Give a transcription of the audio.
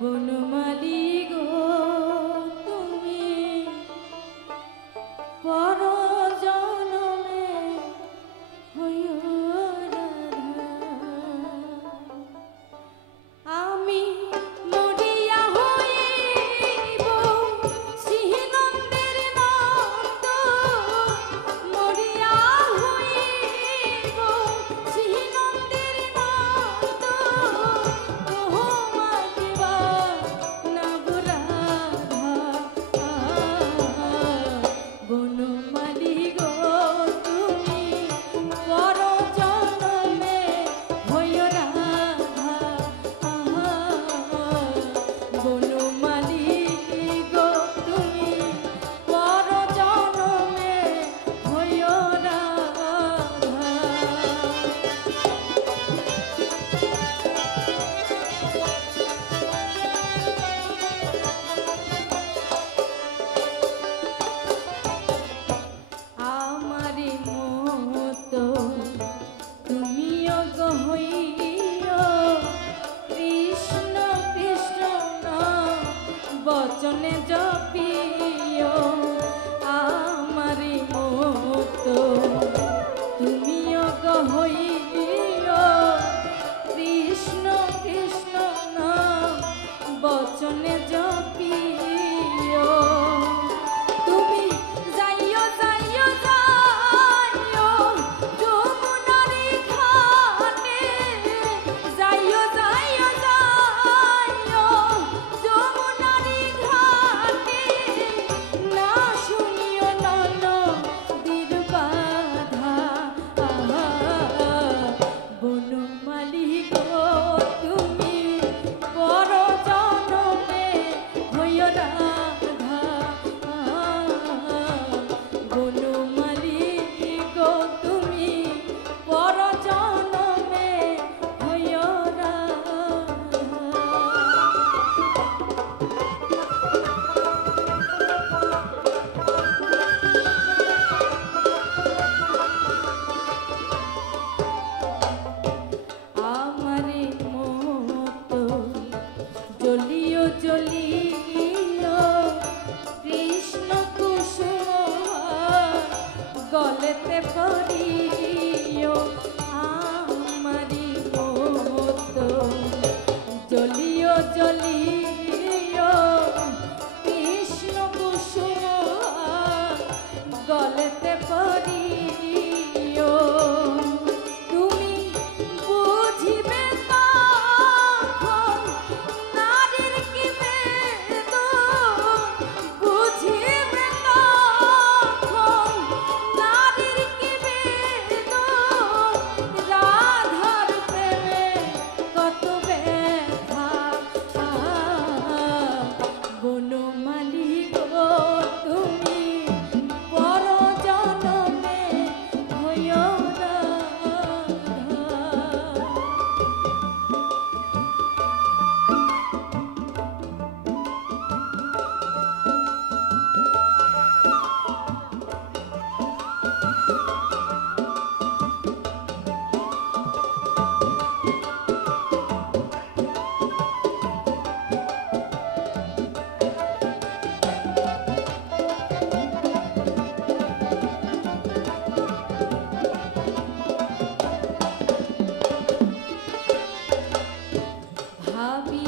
বনমালী গো তুমি পর জনমে হইও রাধা। আমি মরিয়া হইব শ্রীনন্দের নন্দ, মরিয়া হইব শ্রীনন্দের নন্দ, তোমাকে বানাব রাধা। বনমালী গো তুমি পর জনমে হইও রাধা। বনমালী গো তুমি পর জনমে হইও রাধা। আমারি মতো তুমিও গো হইও কৃষ্ণ কৃষ্ণ বচনে জপিও। আমারি মতো তুমিও গো হইও কৃষ্ণ কৃষ্ণ বচনে জপিও। তুমি যাইও যাইও যাইও যমুনারি ঘাটে, যাইও যাইও যাইও যমুনারি ঘাটে, না শুনিও নদীর বাধা। বনমালী গো তুমি পর জনমে হইও রাধা। বনমালী গো তুমি পর জনমে হইও রাধা। আমারি মতো জ্বলিও জ্বলিও কৃষ্ণ কুসুম গলেতে পড়িও। আমারি মতো জ্বলিও জ্বলিও কৃষ্ণ কুসুম গলেতে পড়িও। তুমি বুঝিবে তখন নারীর কি বেদন, বুঝিবে তখন নারীর কি বেদন, রাধার প্রেমে কত ব্যথা। বনমালী গো তুমি পর জনমে হইও রাধা। ভাবি